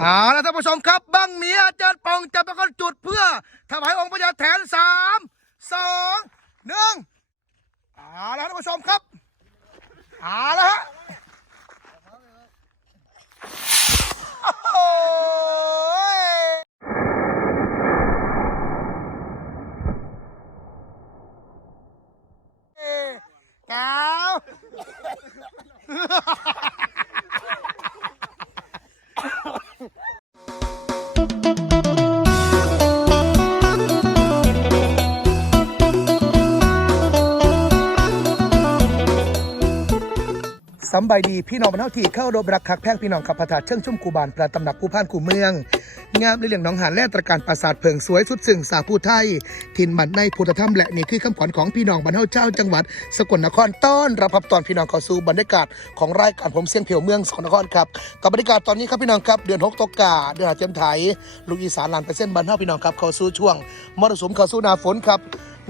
เอาละท่านผู้ชมครับบังนี้อาจารย์ปองจะเป็นคนจุดเพื่อถวายองค์พญาแถนสามสองหนึ่งเอาละท่านผู้ชมครับเอาละฮะโอ้ยแก้ว บายดีพี่น้องบรรเทาที่เข้ารบรักคักแพงพี่น้องขับพระธาตุเชิงชุ่มคูบานประตำหนักกูพานกูเมือง งามในเรื่องหนองหานและตระการปราสาทเพิงสวยสุดซึ่งสาผู้ไทย ถิ่นบันในพุทธธรรมและนี่คือคำขวัญของพี่น้องบรรเทาเจ้าจังหวัด สกลนครต้อนรับพับตอนพี่น้องเข้าสู่บรรยากาศของรายการผมเสียงเพียวเมืองสกลนครครับกับบรรยากาศตอนนี้ครับพี่น้องครับเดือนหกตกกาเดือนหาเจมไถลูกอีสานลานไปเส้นบรรเทาพี่น้องครับเข้าสู่ช่วงมรสุมเข้าสู่หนาฝนครับ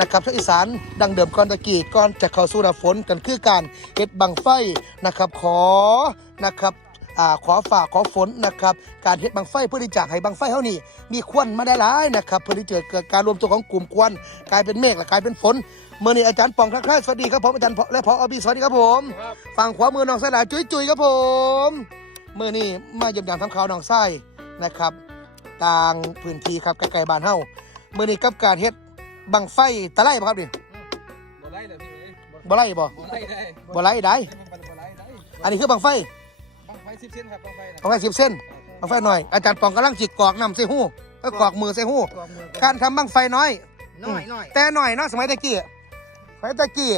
นะครับชาวอีสานดังเดิมก่อนตะกี้ก่อนจะเข้าสู่หน้าฝนกันคือการเฮ็ดบังไฟนะครับ ขอนะครับอ่าขอฝากขอฝนนะครับ การเฮ็ดบังไฟเพื่อที่จะให้บังไฟเฮานี่มีควันมาได้หลายนะครับเพื่อที่จะเกิดการรวมตัวของกลุ่มควันกลายเป็นเมฆและกลายเป็นฝนเมื่อนี้อาจารย์ปองคล้ายๆสวัสดีครับผมอาจารย์ปองและพออบีสวัสดีครับผมฝั่งขวามือน้องสลาจุ้ยจุยๆครับผมเมื่อนี้มาเยี่ยมยามทำข่าวน้องไส้นะครับต่างพื้นที่ครับใกล้ๆบ้านเฮาเมื่อนี้กับการเฮ็ด บังไฟตะไลบ่ครับดิบ่ไล่เลยพี่เอ้ยบ่ไลบ่บ่ไล่ได้บ่ไลได้ บ่ไล่ได้อันนี้คือบังไฟ บังไฟสิบเส้นครับบังไฟนะบังไฟสิบเส้นบังไฟหน่อย อาจารย์ปองกำลังจิกกอกน้ำใส่หูก็กอกมือใส่หูการทำบังไฟน้อยน้อยน้อยแต่หน่อยเนาะสมัยตะกี้สมัยตะกี้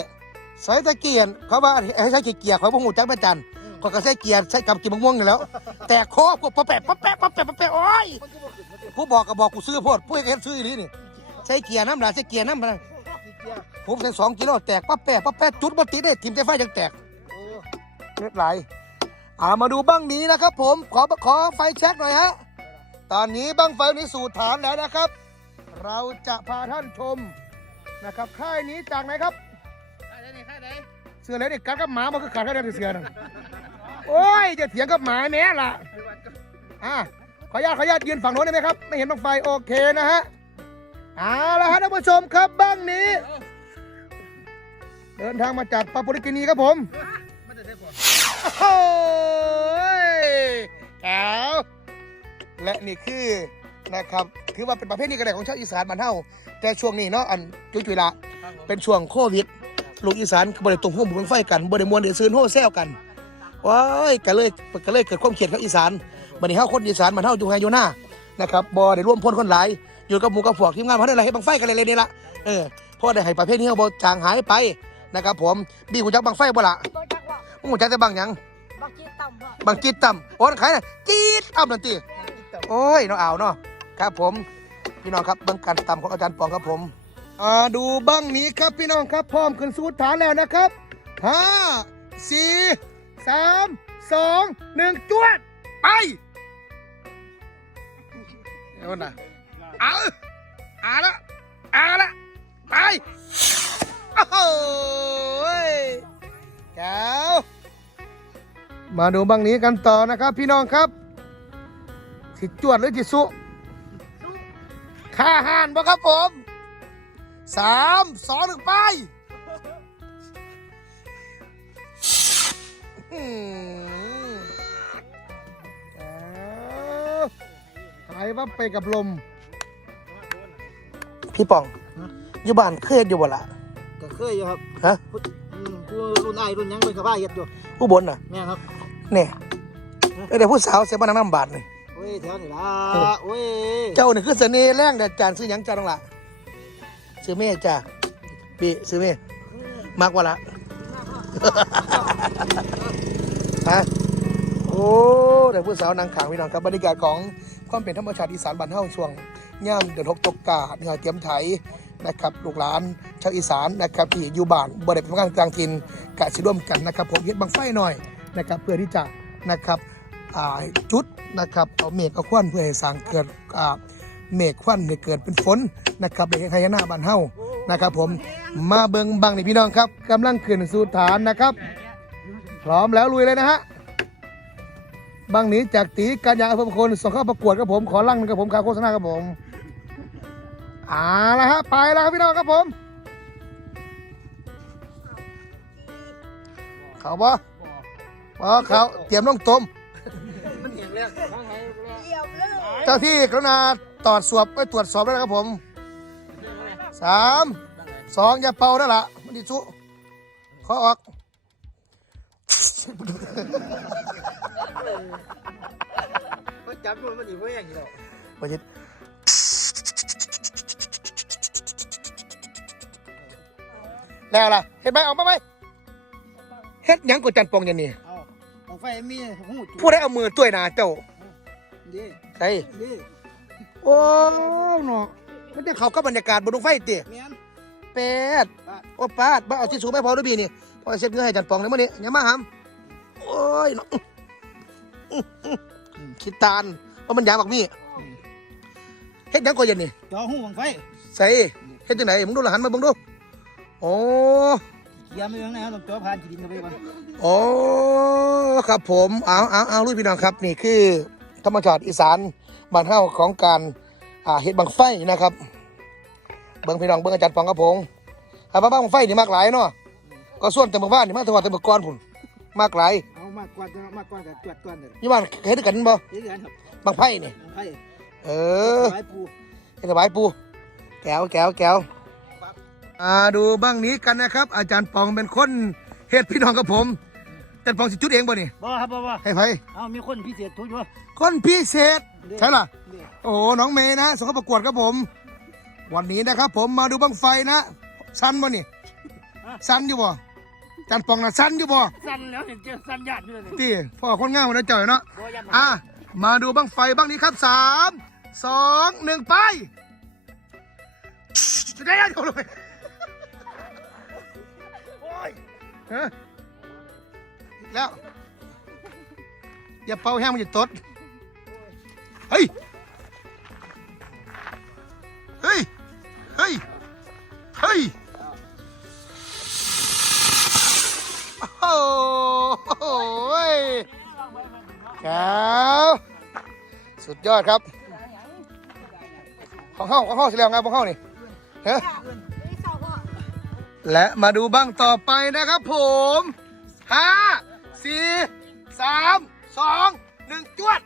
สมัยตะกี้เขาว่าให้ใช้เกียร์เขาบ่ฮู้จักประจันก็ก็ใช้เกียร์ใช้กับกินมะม่วงนี่แหล้ว แต่โคบก็ปะแปะปะแปะปะแปะปะแปะโอ้ยผู้บอกก็บอกกูซื้อโพดผู้เฮ็ดซื้ออีหลีนี่ ใช้เกียร์น้ำล่ะใช้เกียร์น้ำล่ะผมใส่สองกิโลแตกปะแปะปะแปะจุดบ่ติดได้ทิ่มใจไฟจังแตกเลือดไหลอ่ามาดูบ้างนี้นะครับผมขอขอไฟแช็กหน่อยฮะตอนนี้บ้างไฟนี้สู่ฐานแล้วนะครับ เราจะพาท่านชมนะครับค่ายนี้จากไหนครับค่ายไหนค่ายไหนเสือเหลวนี่กัดกับหมามันคือขาดแค่เดียวเสือนั่นโอ้ยจะเถียงกับหมาแม่ล่ะอ่าขออนุญาตขออนุญาตยืนฝั่งโน้นได้ไหมครับ ไม่เห็นบ้างไฟโอเคนะฮะ เอาละฮะท่านผู้ชมครับบ้างนี้ เดินทางมาจากปาปุริกินีครับผมมันจะได้กว่าโอ้ยแก้วและนี่คือนะครับถือว่าเป็นประเภทนี้กระไดของชาวอีสานบ้านเฮาแต่ช่วงนี้เนาะอันจุยจุยละครับผมเป็นช่วงโควิดลูกอีสานบริตรงห้องบุญไฟกันบริมวลเดือดซื้อโฮแซวกันว้ายก็เลยก็เลยเกิดความเขียดกับอีสานบัดนี้เฮาคนอีสานบ้านเฮาอยู่ไงอยู่หน้านะครับบ่ได้ร่วมพลคนหลาย อยู่กับหมู่กับพวกทีมงานพันธุ์อะไรให้บังไฟกันเลยๆนี่ละเออเพราะได้ให้ประเภทนี้เฮาบ่จางหายไปนะครับผมบีหูจักบังไฟบ่ล่ะบ่จักว่าหูจักแต่บางหยังบ่คิดต่ำบ่บางจีดต่ำโอ้ยขายนะจีดต่ำนั่นตีโอ้ยน้องอ่าวเนาะครับ ผมพี่น้องครับเบังการต่ำของอาจารย์ปองครับผมอ่าดูบ้างนี้ครับพี่น้องครับพร้อมขึ้นสู่ฐานแล้วนะครับห้าสี่สามสองหนึ่งจวดไปเอาหน่ะ เอาเอาละเอาละไปโอ้โหแก้วมาดูบังนี้กันต่อนะครับ พี่น้องครับสิจวดหรือจิสุค่าห่านบ่ครับผมสามสองหนึ่งไปอืมเอาหายวับไปกับลม พี่ปองอยู่บ้านเคยอยู่บ่ละก็เคยอยู่ครับฮะอืมกูรุ่นไอ้รุ่นหยังเป็นข้าบ้าเฮ็ดอยู่ผู้บนน่ะแม่ครับ เนี่ยเดี๋ยวผู้สาวเสียบ้านน้ำบาทเลยโอ้ยแถวนี่ล่ะโอ้ยเจ้านี่คือเสน่ห์แรงแต่จานซื้อหยังจ้าต้องละซื้อเม่จ้าปีซื้อเม่มากกว่าละฮะโอ้เดี๋ยวผู้สาวนางขางพี่น้องครับบรรยากาศของความเป็นธรรมชาติอีสานบ้านเฮาช่วง ย่ามเดือนหกตกกาเหนือเตรียมไถนะครับลูกหลานชาวอีสานนะครับที่อยู่บ้านบริเวณกลางกลางถิ่นกะสิร่วมกันนะครับ ผมเฮ็ดบังไฟหน่อยนะครับ เพื่อที่จะนะครับจุดนะครับเอาเมฆเอาควันเพื่อให้สางเกิดเมฆควันให้เกิดเป็นฝนนะครับในพญานาบ้านเฮานะครับ ผมมาเบิงบังนี่พี่น้องครับกำลังขึ้นสู่ฐานนะครับ พร้อมแล้วลุยเลยนะฮะบางหนีจากตีการยางอำเภอพคนส่งเข้าประกวดครับผมขอลั่งนะครับผมขาโฆษณาครับผม เอ่าละฮะไปแล้วครับพี่น้องครับผม เขาบ่บ่เขาเตรียมน้องต้มมันเห็นแล้วข้างไหนเจ้าที่กรุณาตรวจสอบไปตรวจสอบแล้วนะครับผมสามสองอย่าเป่าแล้วล่ะมันดิสุขอออกก็จับมันมันอีกเว้ยอย่างนี้หรอกไปจิ แล้วล่ะเห็นไหมออกมาไหมเฮ็ดหยังกดจันปองอย่างนี้เอาของไฟมีหูจุผู้ได้เอามือต้วยหนาเจ้าดีใส่ดีโอ้เนาะมันจะเข้ากับบรรยากาศบนดวงไฟติเมียนเป็ดปาดโอ้ป้าดบ้าเอาที่สูไม่พอด้วยบีนี่พอเช็ดเงือให้จันปองเลยมื่อนี้อย่ามาหำโอ้ยเนาะอื้ออื้ออื้ออื้อคิดตานเพราะมันยางบักมี่เฮ็ดหยังก็เย็นนี่จอหูของไฟใส่เฮ็ดจังไหนมึงดูละหันมาเบิ่งดู โอ้เยี่ยมไปยังไงครับต้องจอผ่านจีดินเข้าไปก่อนโอ้ครับผมเอาเอาเอาลุยพี่น้องครับ นี่คือธรรมชาติอีสานบ้านเฮาของการอ่าเฮ็ดบังไฟนะครับเบิ่งพี่น้องเบิ่งอาจารย์ปองกับผมถ้าบ้าบังไฟนี่มากหลายเนาะก็ส่วนแต่เมื่อวานนี่มาแต่ว่าแต่เมื่อก่อนพุ่นมากหลายเอามากกว่ามากกว่ากับจวดก่อนเลยยี่บ้านเฮ็ดด้วยกันบ่เฮ็ดกันครับบังไพ่นี่ของไฟเออไฟปูเฮ็ดสบายปูแก้วแก้วแก้ว อ่าดูบ้างนี้กันนะครับ อาจารย์ปองเป็นคนเฮ็ดพี่น้องกับผมอาจารย์ปองสิจุดเองบ่นี่บ่ครับบ่บ่ให้ไผเอามีคนพิเศษทุกอยู่คนพิเศษใช่ล่ะนี่โอ้โหน้องเมย์นะส่งเข้าประกวดครับผม วันนี้นะครับ ผมมาดูบังไฟนะสั้นบ่นี่สั้นอยู่บ่อาจารย์ปองน่ะสั้นอยู่บ่สั่นแล้วเห็นเจอสั่นญาติด้วยเลยตีพ่อคนง่ายมันจ่อยเนาะบ่ยันอะมาดูบังไฟบ้างนี้ครับสามสองหนึ่งไปจะได้ยังเดี๋ยวเลย ฮะอีกแล้ว อย่าเป่าแห้งมันจะตด เฮ้ย เฮ้ย เฮ้ย เฮ้ย โอ้โหยแก้วสุดยอดครับ ของเข้าของเข้าสิแล้วไงของเข้านี่เฮ้ และมาดูบ้างต่อไปนะครับผมห้าสี่สามสองหนึ่งจวด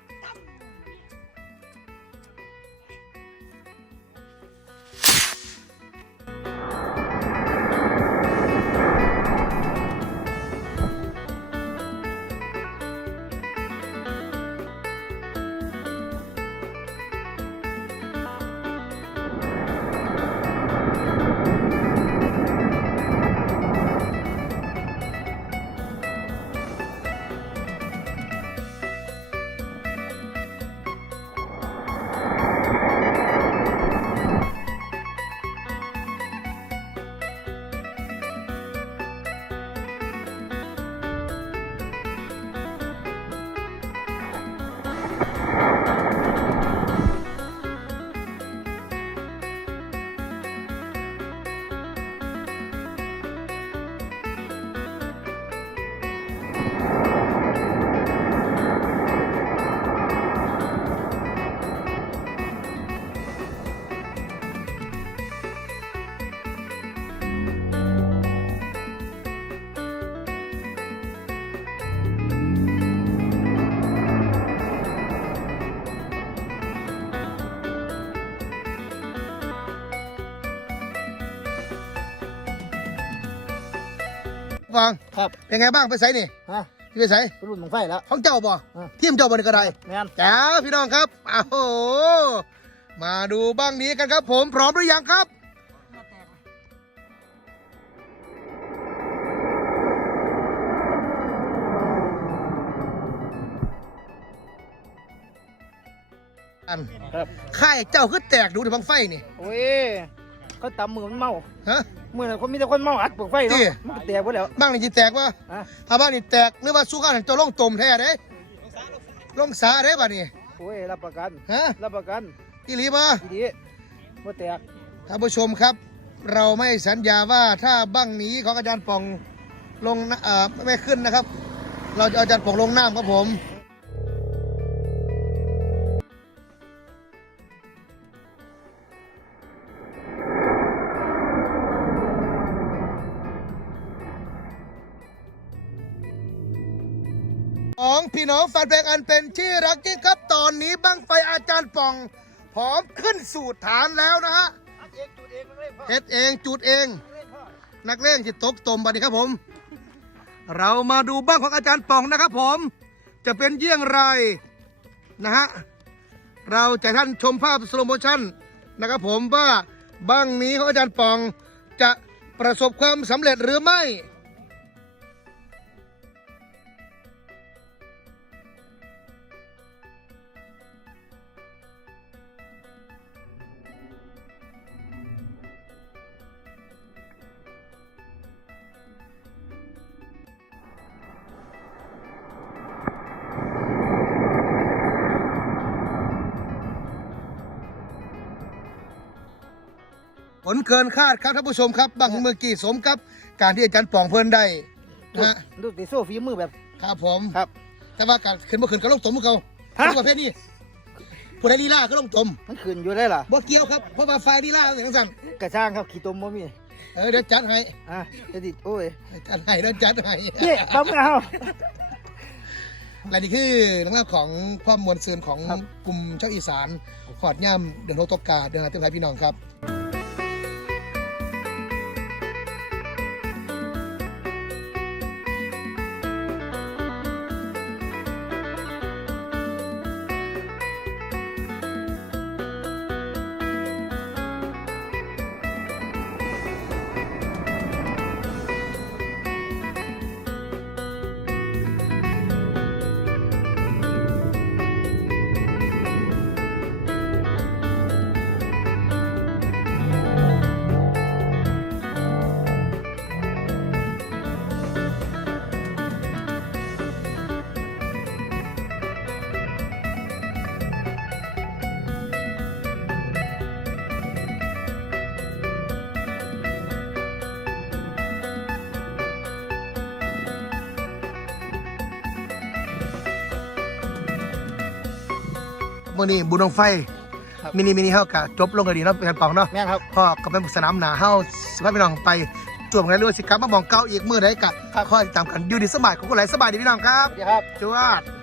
ฟังครับเป็นไงบ้างไปใส่นี่ฮะที่ไปใส่รุ่นของไฟแล้ว ของเจ้าบ่อะทีมเจ้าบ่นี่ก็ได้แม่นแก้วพี่น้องครับอ้าวโหมาดูบ้างนี้กันครับ ผมพร้อมหรือยังครับอันครับค่ายเจ้าคือแตกดูในบังไฟนี่โอ้ย เขาตำมือมันเมาฮะ มือนั้นคนมีแต่คนเมาอัดปลุกไฟเนาะนี่มันก็แตกหมดแล้วบ้างนี่จีแตกวะอะถ้าบ้านนี่แตกหรือว่าสู้กันเจ้าลงตมแท้เด้ลงสาเด้บ้านนี่โอ้ยรับประกันฮะรับประกันอีหลีบ่ดีดีบ่แตกท่านผู้ชมครับ เราไม่สัญญาว่าถ้าบั้งหนีของอาจารย์ป่องลงน้ำเอ่อไม่ขึ้นนะครับ เราจะเอาอาจารย์ป่องลงน้ำครับผม พี่น้องแฟนเพลงอันเป็นที่รักยิ่งครับตอนนี้บังไฟอาจารย์ป่องพร้อมขึ้นสู่ฐานแล้วนะฮะอัดเองจุดเองมันเลยพ่อเฮ็ดเองจุดเองเลยพ่อนักเล่นที่ตกตมบัดนี้ครับผม เรามาดูบ้างของอาจารย์ป่องนะครับผม จะเป็นเยี่ยงไรนะฮะเราจะให้ท่านชมภาพสโลโมชั่นนะครับผมว่าบ้างนี้ของอาจารย์ป่องจะประสบความสำเร็จหรือไม่ ผลเกินคาดครับท่านผู้ชมครับบางเมื่อกี้สมกับการที่อาจารย์ป่องเพิ่นได้นะฮะดูติโซ่ฝีมือแบบครับผมครับ แต่ว่าการขึ้นมาขึ้นก็ลงตมของเขาฮะ ทุกประเภทนี้ผู้ใดลีลาก็ลงตมมันขึ้นอยู่ได้ล่ะบ่เกี่ยวครับเพราะว่าไฟลีลาอย่างสั่นกระช่างครับขี้ตมบ่มีเออเดี๋ยวจัดให้อะจะดิโอ้ยจัดให้เดี๋ยวจัดให้เฮ้ทำเอา และนี่คือเรื่องราวของความมวลซืนของครับ กลุ่มเจ้าอีสานขอดย่ำเดือนโฮตกกาเดือนหาเต็มไทยพี่น้องครับ มื่อนี้บุญดวงไฟครับ มินิมินิเฮากะจบลงกันดีเนาะเป็นการปองเนาะแม่นครับ พ่อก็เป็นสนามหนาเฮาสิพาพี่น้องไปจวบกันเรื่อยๆสิครับมามองเก้าอีกมือใดกะครับ คอยติดตามกันอยู่ดีสบายของคนไหลายสบายดีพี่น้องครับสวัสดีครับ จวด